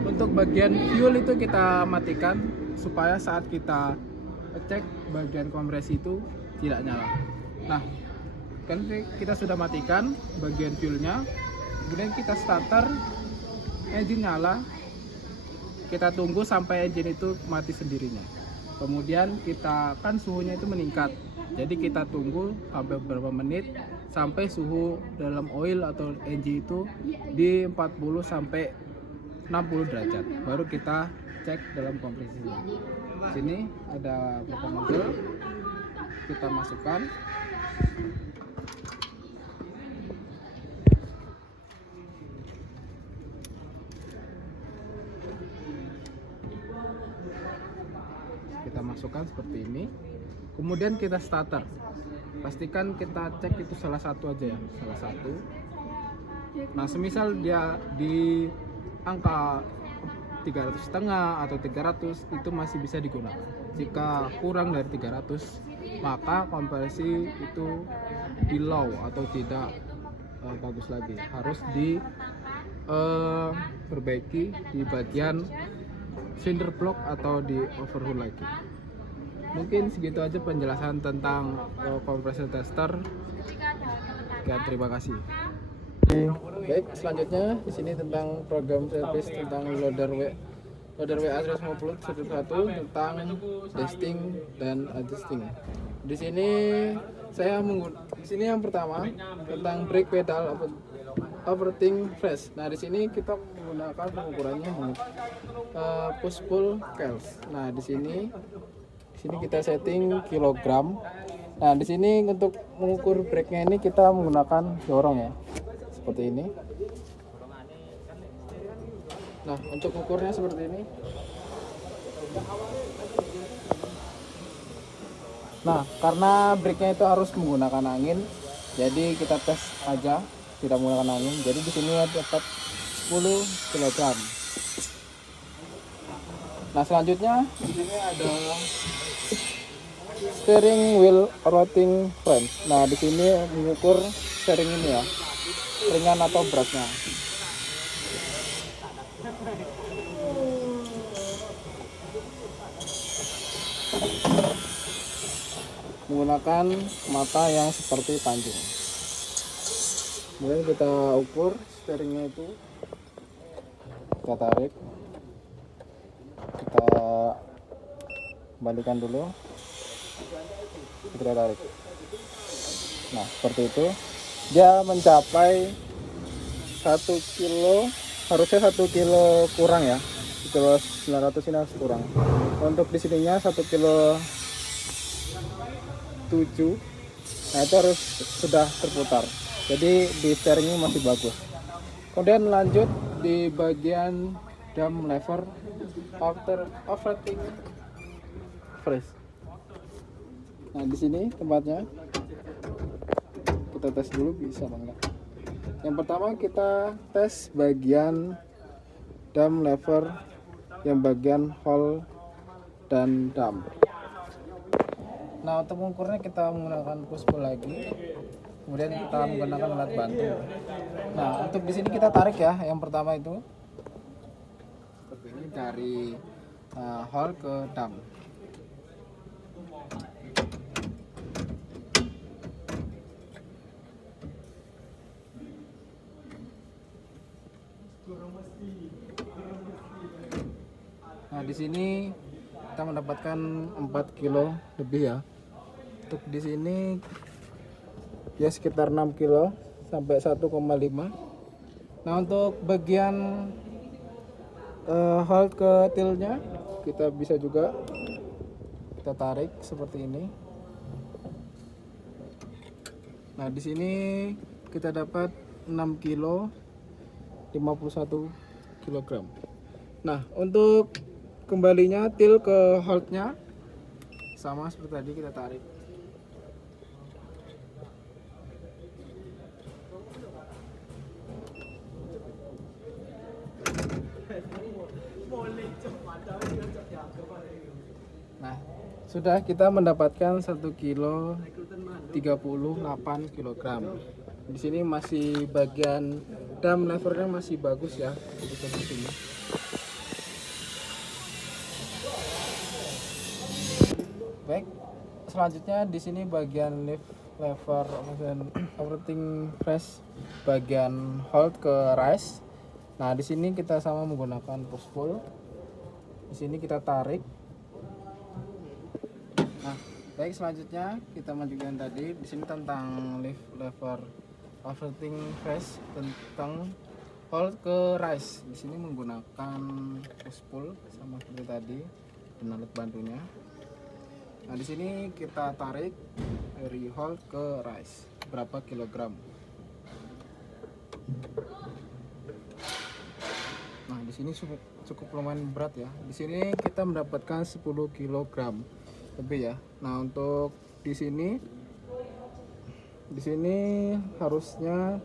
Untuk bagian fuel itu kita matikan supaya saat kita cek bagian kompresi itu tidak nyala. Nah, kan kita sudah matikan bagian fuelnya, kemudian kita starter, engine nyala, kita tunggu sampai engine itu mati sendirinya. Kemudian kita kan suhunya itu meningkat, jadi kita tunggu sampai beberapa menit sampai suhu dalam oil atau engine itu di 40 sampai 60 derajat, baru kita cek dalam kompresinya. Sini ada beberapa nozzle, kita masukkan. Kita masukkan seperti ini. Kemudian kita starter. Pastikan kita cek itu salah satu aja ya, salah satu. Nah, semisal dia di angka 300,5 atau 300 itu masih bisa digunakan. Jika kurang dari 300, maka kompresi itu di low atau tidak bagus lagi. Harus diperbaiki di bagian cylinder block atau di overhaul lagi. Mungkin segitu aja penjelasan tentang kompresor tester. Ya, terima kasih. Baik, selanjutnya di sini tentang program service tentang loader WA150 tentang testing dan adjusting. Di sini yang pertama tentang brake pedal operating fresh. Nah, di sini kita menggunakan pengukurannya push pull cals. Nah, di sini kita setting kilogram. Nah, di sini untuk mengukur brake-nya ini kita menggunakan dorong ya. Seperti ini. Nah, untuk ukurnya seperti ini. Nah, karena brake-nya itu harus menggunakan angin, jadi kita tes aja tidak menggunakan angin. Jadi di sini dapat 10 kg. Nah, selanjutnya di sini ada steering wheel rotating frame. Nah, di sini mengukur steering ini ya, ringan atau beratnya. Menggunakan mata yang seperti pancing. Kemudian kita ukur steeringnya itu, kita tarik, kita kembalikan dulu, kita tarik. Nah, seperti itu. Dia mencapai 1 kilo, harusnya 1 kilo kurang ya, kilo 900 ini harus kurang. Untuk di sininya 1 kilo 7. Nah, itu harus sudah terputar, jadi di steeringnya masih bagus. Kemudian lanjut di bagian dam lever operating fresh. Nah, di sini tempatnya kita tes dulu bisa apa enggak. Yang pertama kita tes bagian dam lever yang bagian hole dan dam. Nah, untuk mengukurnya kita menggunakan push pull lagi. Kemudian kita menggunakan alat bantu. Nah, untuk di sini kita tarik ya. Yang pertama itu seperti ini dari hole ke dam. Nah, di sini kita mendapatkan 4 kilo lebih ya. Untuk di sini ya sekitar 6 kilo sampai 1,5. Nah, untuk bagian hold ke tilnya kita bisa juga kita tarik seperti ini. Nah, di sini kita dapat 6 kilo 51 kg. Nah, untuk kembalinya til ke holdnya sama seperti tadi, kita tarik. Nah, sudah kita mendapatkan 1 kilo 38 kilogram. Di sini masih bagian dam levernya masih bagus ya, jadi seperti ini. Baik, selanjutnya di sini bagian lift lever dan operating press bagian hold ke rise. Nah, di sini kita sama menggunakan push pull. Di sini kita tarik. Nah, baik, selanjutnya kita lanjutkan tadi di sini tentang lift lever operating press tentang hold ke rise. Di sini menggunakan push pull sama seperti tadi dan alat bantunya. Nah, di sini kita tarik dari hold ke rise berapa kilogram. Nah, di sini cukup lumayan berat ya. Di sini kita mendapatkan 10 kilogram lebih ya. Nah, untuk di sini harusnya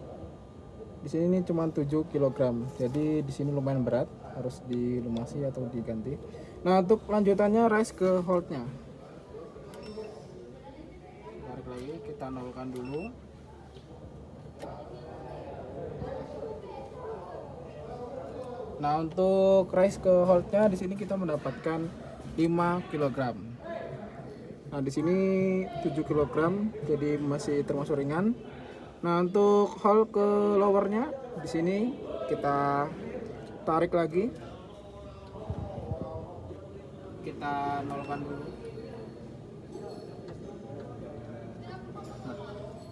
di sini cuma 7 kilogram. Jadi di sini lumayan berat, harus dilumasi atau diganti. Nah, untuk lanjutannya rise ke holdnya. Tarik lagi, kita nolkan dulu. Nah, untuk rise ke holdnya di sini kita mendapatkan 5 kg. Nah, di sini 7 kg, jadi masih termasuk ringan. Nah, untuk hold ke lowernya di sini kita tarik lagi. Kita nolkan dulu. Nah,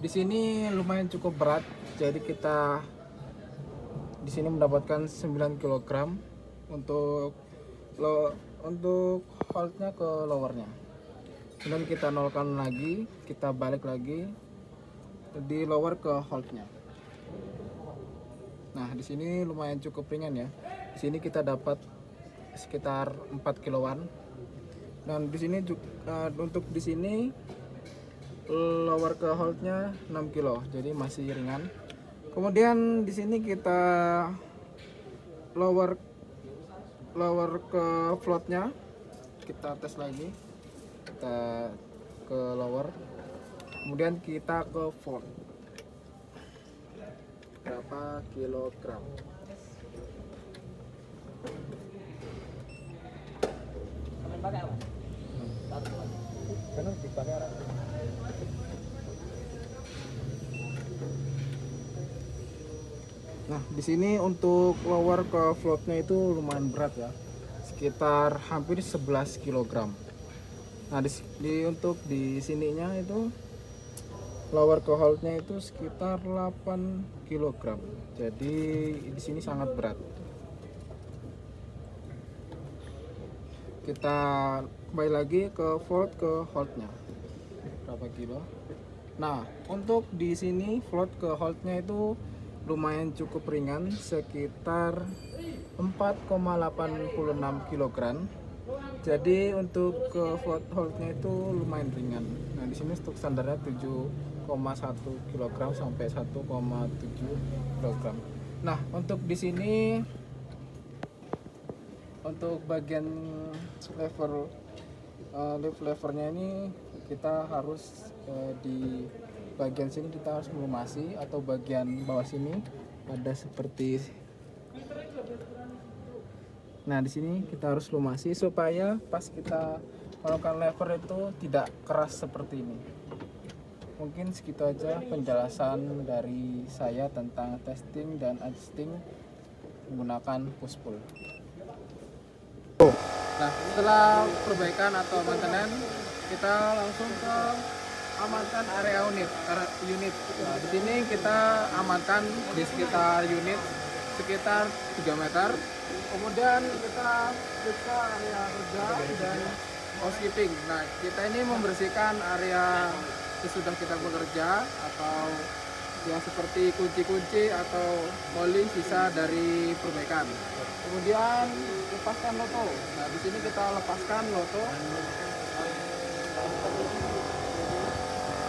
di sini lumayan cukup berat, jadi kita di sini mendapatkan 9 kg untuk holdnya ke lowernya. Kemudian kita nolkan lagi, kita balik lagi di lower ke holdnya. Nah, di sini lumayan cukup ringan ya. Di sini kita dapat sekitar 4 kiloan. Dan di sini untuk di sini lower ke holdnya 6 kilo, jadi masih ringan. Kemudian di sini kita lower ke floatnya, kita tes lagi, kita ke lower, kemudian kita ke float berapa kilogram. Karena dipakai arah. Nah, di sini untuk lower ke floatnya itu lumayan berat ya, sekitar hampir 11 kg. Nah, untuk di sininya itu lower ke holdnya itu sekitar 8 kg. Jadi di sini sangat berat. Kita kembali lagi ke float ke holdnya berapa kilo. Nah, untuk di sini float ke holdnya itu lumayan cukup ringan, sekitar 4,86 kg. Jadi untuk ke float holdnya itu lumayan ringan. Nah, di sini untuk standarnya 7,1 kg sampai 1,7 kg. Nah, untuk di sini untuk bagian lift levernya ini kita harus di bagian sini kita harus melumasi, atau bagian bawah sini ada seperti. Nah, di sini kita harus lumasi supaya pas kita melakukan lever itu tidak keras seperti ini. Mungkin segitu aja penjelasan dari saya tentang testing dan adjusting menggunakan push pull. Nah, setelah perbaikan atau maintenance, kita langsung ke amankan area unit. Nah, di sini kita amankan di sekitar unit sekitar 3 meter. Kemudian kita periksa area kerja dan housekeeping. Nah, kita ini membersihkan area sesudah kita bekerja, atau yang seperti kunci-kunci atau oli sisa dari perbaikan. Kemudian lepaskan loto. Nah, di sini kita lepaskan loto.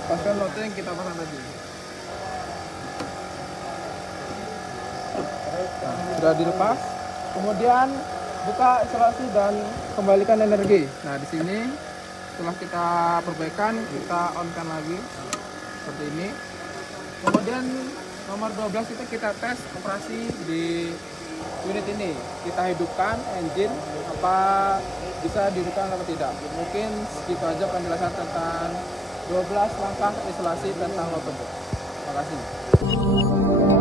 Lepaskan loto yang kita pasang tadi. Nah, sudah dilepas. Kemudian buka isolasi dan kembalikan energi. Nah, di sini setelah kita perbaikan, kita on-kan lagi seperti ini. Kemudian nomor 12 itu kita tes operasi di unit ini. Kita hidupkan engine, apa bisa dihidupkan atau tidak. Mungkin segitu aja penjelasan tentang 12 langkah isolasi tentang Lotobot. Terima kasih.